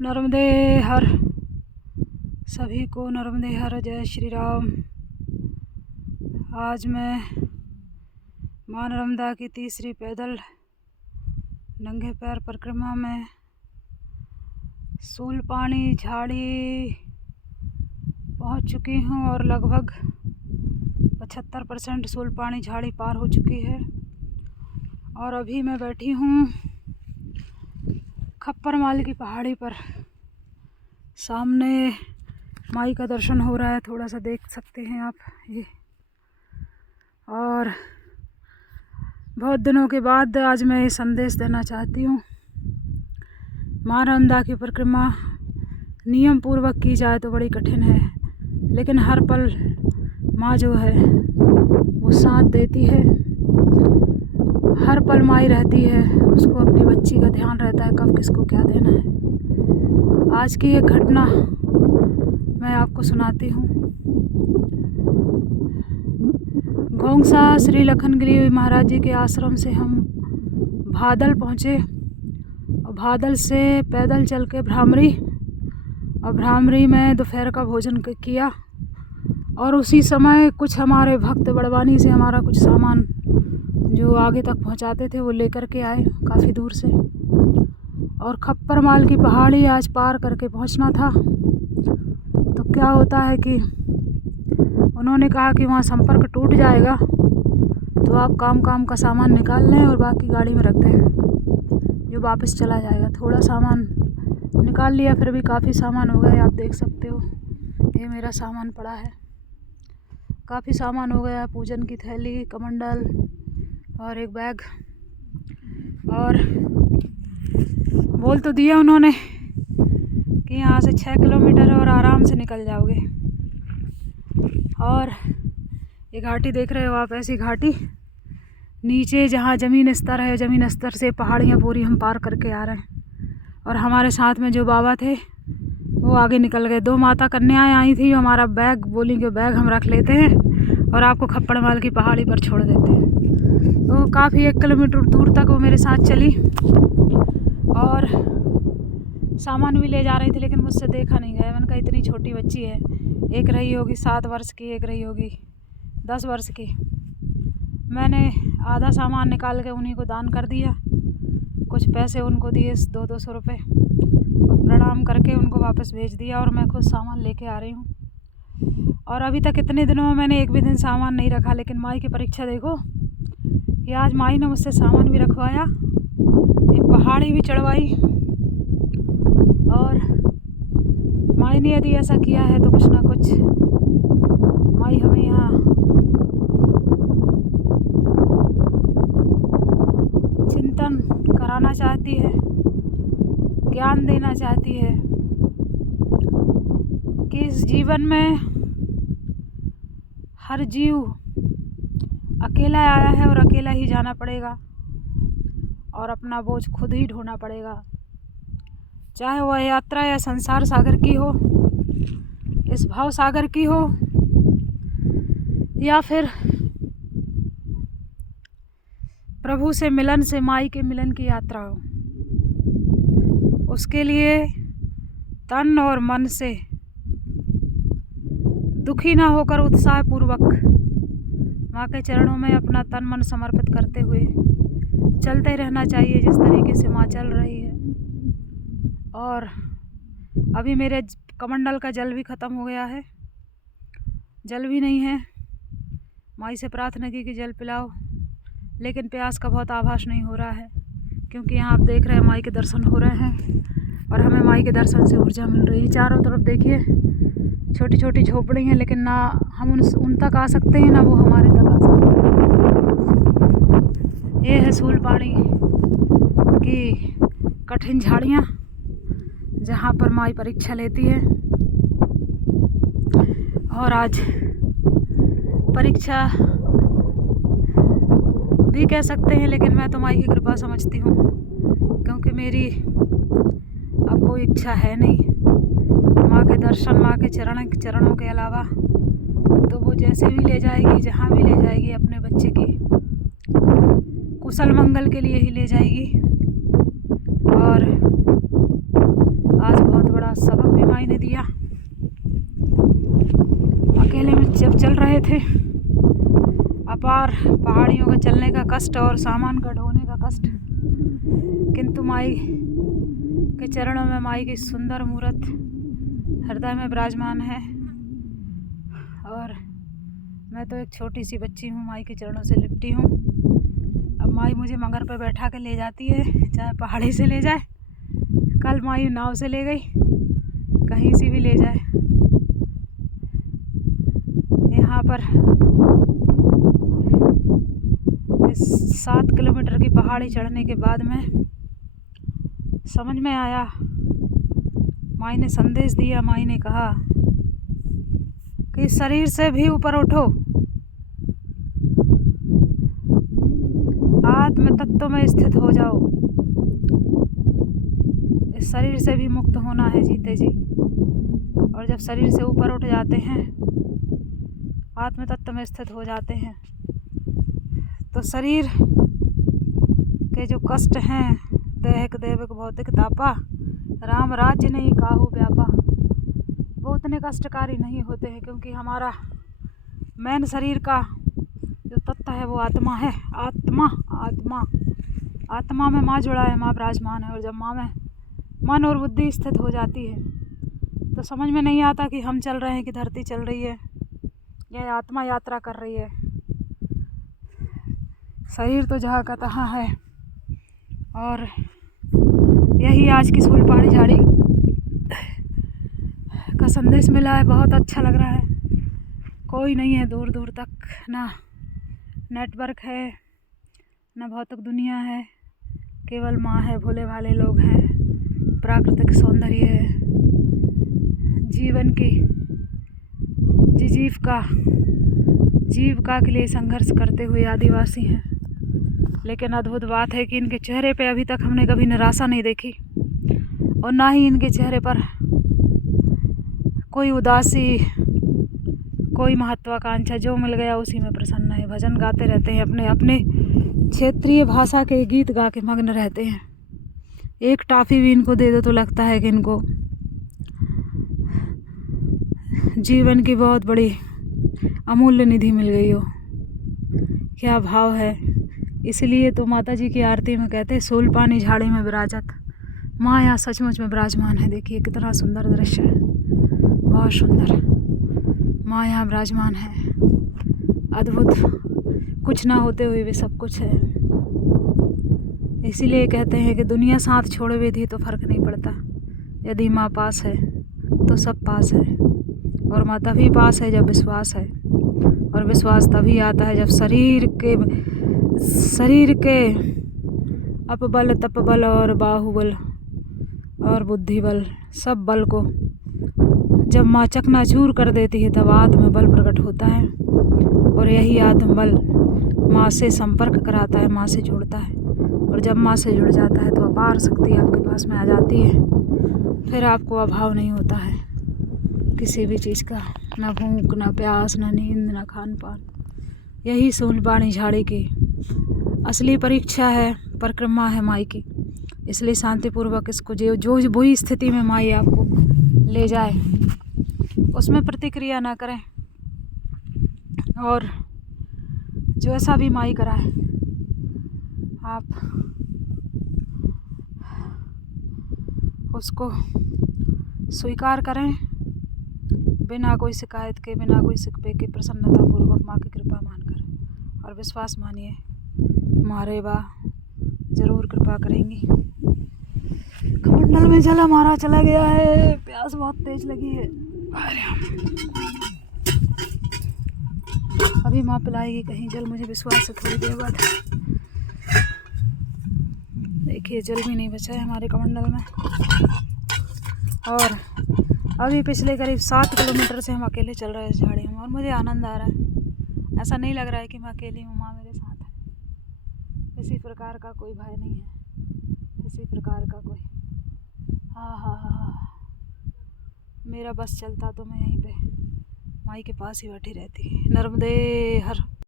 नर्मदे हर, सभी को नर्मदे हर। जय श्री राम। आज मैं माँ नर्मदा की तीसरी पैदल नंगे पैर परिक्रमा में सूलपानी झाड़ी पहुँच चुकी हूँ और लगभग 75% सूलपानी झाड़ी पार हो चुकी है। और अभी मैं बैठी हूँ खप्परमाल की पहाड़ी पर। सामने माई का दर्शन हो रहा है, थोड़ा सा देख सकते हैं आप ये। और बहुत दिनों के बाद आज मैं ये संदेश देना चाहती हूँ। माँ नर्मदा की परिक्रमा नियम पूर्वक की जाए तो बड़ी कठिन है, लेकिन हर पल माँ जो है वो साथ देती है। हर पल माई रहती है, उसको अपनी बच्ची का ध्यान रहता है कब किसको क्या देना है। आज की एक घटना मैं आपको सुनाती हूँ। घोंगसा श्री लखनगिरी महाराज जी के आश्रम से हम भादल पहुँचे और भादल से पैदल चल के भ्रामरी, और भ्रामरी में दोपहर का भोजन किया। और उसी समय कुछ हमारे भक्त बड़वानी से हमारा कुछ सामान जो आगे तक पहुंचाते थे वो लेकर के आए काफ़ी दूर से। और खप्परमाल की पहाड़ी आज पार करके पहुंचना था। तो क्या होता है कि उन्होंने कहा कि वहाँ संपर्क टूट जाएगा तो आप काम का सामान निकाल लें और बाकी गाड़ी में रख दें जो वापस चला जाएगा। थोड़ा सामान निकाल लिया, फिर भी काफ़ी सामान हो गया। आप देख सकते हो ये मेरा सामान पड़ा है, काफ़ी सामान हो गया। पूजन की थैली, कमंडल और एक बैग। और बोल तो दिया उन्होंने कि यहाँ से 6 किलोमीटर और आराम से निकल जाओगे। और ये घाटी देख रहे हो आप, ऐसी घाटी नीचे जहाँ ज़मीन स्तर है, ज़मीन स्तर से पहाड़ियाँ पूरी हम पार करके आ रहे हैं। और हमारे साथ में जो बाबा थे वो आगे निकल गए। 2 माता कन्याएं आई थी। हमारा बैग, बोली कि बैग हम रख लेते हैं और आपको खप्परमाल की पहाड़ी पर छोड़ देते हैं। तो काफ़ी 1 किलोमीटर दूर तक वो मेरे साथ चली और सामान भी ले जा रही थी, लेकिन मुझसे देखा नहीं गया। मैंने कहा इतनी छोटी बच्ची है, एक रही होगी 7 वर्ष की, एक रही होगी 10 वर्ष की। मैंने आधा सामान निकाल के उन्हीं को दान कर दिया, कुछ पैसे उनको दिए 200-200 रुपये, और प्रणाम करके उनको वापस भेज दिया। और मैं खुद सामान लेके आ रही हूँ। और अभी तक इतने दिनों में मैंने एक भी दिन सामान नहीं रखा, लेकिन माई की परीक्षा देखो कि आज माई ने मुझसे सामान भी रखवाया, एक पहाड़ी भी चढ़वाई। और माई ने यदि ऐसा किया है तो कुछ ना कुछ माई हमें यहाँ चिंतन कराना चाहती है, ज्ञान देना चाहती है कि इस जीवन में हर जीव अकेला आया है और अकेला ही जाना पड़ेगा और अपना बोझ खुद ही ढोना पड़ेगा। चाहे वह यात्रा या संसार सागर की हो, इस भाव सागर की हो, या फिर प्रभु से मिलन, से माई के मिलन की यात्रा हो। उसके लिए तन और मन से दुखी ना होकर उत्साहपूर्वक माँ के चरणों में अपना तन मन समर्पित करते हुए चलते रहना चाहिए, जिस तरीके से माँ चल रही है। और अभी मेरे कमंडल का जल भी ख़त्म हो गया है, जल भी नहीं है। माई से प्रार्थना की कि जल पिलाओ, लेकिन प्यास का बहुत आभास नहीं हो रहा है, क्योंकि यहाँ आप देख रहे हैं माई के दर्शन हो रहे हैं और हमें माई के दर्शन से ऊर्जा मिल रही है। चारों तरफ देखिए छोटी छोटी झोपड़ी हैं, लेकिन ना हम उन तक आ सकते हैं, ना वो हमारे तक आ सकते हैं। ये है सूलपानी की कठिन झाड़ियाँ, जहाँ पर माई परीक्षा लेती है। और आज परीक्षा भी कह सकते हैं, लेकिन मैं तो माई की कृपा समझती हूँ, क्योंकि मेरी अब कोई इच्छा है नहीं। माँ के दर्शन, माँ के चरणों के अलावा तो वो जैसे भी ले जाएगी, जहाँ भी ले जाएगी, अपने बच्चे की कुशल मंगल के लिए ही ले जाएगी। और आज बड़ा सबक भी माई ने दिया। अकेले में जब चल रहे थे, अपार पहाड़ियों का चलने का कष्ट और सामान का ढोने का कष्ट, किंतु माई के चरणों में माई की सुंदर मूर्त हृदय में विराजमान है। और मैं तो एक छोटी सी बच्ची हूँ, माई के चरणों से लिपटी हूँ। अब माई मुझे मंगर पे बैठा के ले जाती है, चाहे पहाड़ी से ले जाए, कल माई नाव से ले गई, कहीं से भी ले जाए। यहाँ पर इस 7 किलोमीटर की पहाड़ी चढ़ने के बाद में समझ में आया, माई ने संदेश दिया। माई ने कहा कि शरीर से भी ऊपर उठो, आत्म तत्व में स्थित हो जाओ। इस शरीर से भी मुक्त होना है जीते जी। और जब शरीर से ऊपर उठ जाते हैं, आत्म तत्व में स्थित हो जाते हैं, तो शरीर के जो कष्ट हैं, दैहिक दैविक भौतिक तापा, राम राज्य नहीं काहू व्यापा, वो उतने कष्टकारी नहीं होते हैं, क्योंकि हमारा मैन शरीर का जो तत्व है वो आत्मा है। आत्मा में माँ जुड़ा है, माँ विराजमान है। और जब माँ में मन और बुद्धि स्थित हो जाती है, तो समझ में नहीं आता कि हम चल रहे हैं कि धरती चल रही है या आत्मा यात्रा कर रही है। शरीर तो जहाँ का तहाँ है। और यही आज की सूलपानी झाड़ी का संदेश मिला है। बहुत अच्छा लग रहा है। कोई नहीं है दूर दूर तक, ना नेटवर्क है, ना भौतिक दुनिया है, केवल माँ है, भोले भाले लोग हैं, प्राकृतिक सौंदर्य है, जीवन की जीविका के लिए संघर्ष करते हुए आदिवासी हैं। लेकिन अद्भुत बात है कि इनके चेहरे पे अभी तक हमने कभी निराशा नहीं देखी, और ना ही इनके चेहरे पर कोई उदासी, कोई महत्वाकांक्षा। जो मिल गया उसी में प्रसन्न है। भजन गाते रहते हैं, अपने अपने क्षेत्रीय भाषा के गीत गा के मग्न रहते हैं। एक टॉफ़ी भी इनको दे दो तो लगता है कि इनको जीवन की बहुत बड़ी अमूल्य निधि मिल गई हो। क्या भाव है। इसलिए तो माता जी की आरती में कहते हैं, सूलपानी झाड़ी में विराजत माँ यहाँ सचमुच में विराजमान है। देखिए कितना सुंदर दृश्य है, बहुत सुंदर। माँ यहाँ विराजमान है, अद्भुत। कुछ ना होते हुए भी सब कुछ है। इसीलिए कहते हैं कि दुनिया साथ छोड़े भी थी तो फर्क नहीं पड़ता, यदि माँ पास है तो सब पास है। और माँ तभी पास है जब विश्वास है, और विश्वास तभी आता है जब शरीर के अपबल, तपबल और बाहुबल और बुद्धिबल, सब बल को जब माँ चकनाचूर कर देती है, तब आत्म बल प्रकट होता है। और यही आत्म बल माँ से संपर्क कराता है, माँ से जोड़ता है। और जब माँ से जुड़ जाता है तो अपार शक्ति आपके पास में आ जाती है। फिर आपको अभाव नहीं होता है किसी भी चीज़ का, ना भूख, ना प्यास, ना नींद, ना खान पान। यही सूलपानी झाड़ी की असली परीक्षा है, परिक्रमा है माई की। इसलिए शांतिपूर्वक इसको जो बुरी स्थिति में माई आपको ले जाए, उसमें प्रतिक्रिया ना करें। और जो ऐसा भी माई कराए, आप उसको स्वीकार करें, बिना कोई शिकायत के, बिना कोई शिकवे के, प्रसन्नतापूर्वक माँ की कृपा मानकर। और विश्वास मानिए, मारे बा ज़रूर कृपा करेंगी। कमंडल में जल हमारा चला गया है, प्यास बहुत तेज लगी है। अभी माँ पिलाएगी कहीं जल, मुझे विश्वास है थोड़ी देर बाद। देखिए जल भी नहीं बचा है हमारे कमंडल में। और अभी पिछले करीब 7 किलोमीटर से हम अकेले चल रहे हैं इस झाड़ी में, और मुझे आनंद आ रहा है। ऐसा नहीं लग रहा है कि मैं अकेली हूँ, माँ मेरे साथ है। किसी प्रकार का कोई भय नहीं है, किसी प्रकार का कोई हाँ। मेरा बस चलता तो मैं यहीं पे माई के पास ही बैठी रहती। नर्मदे हर।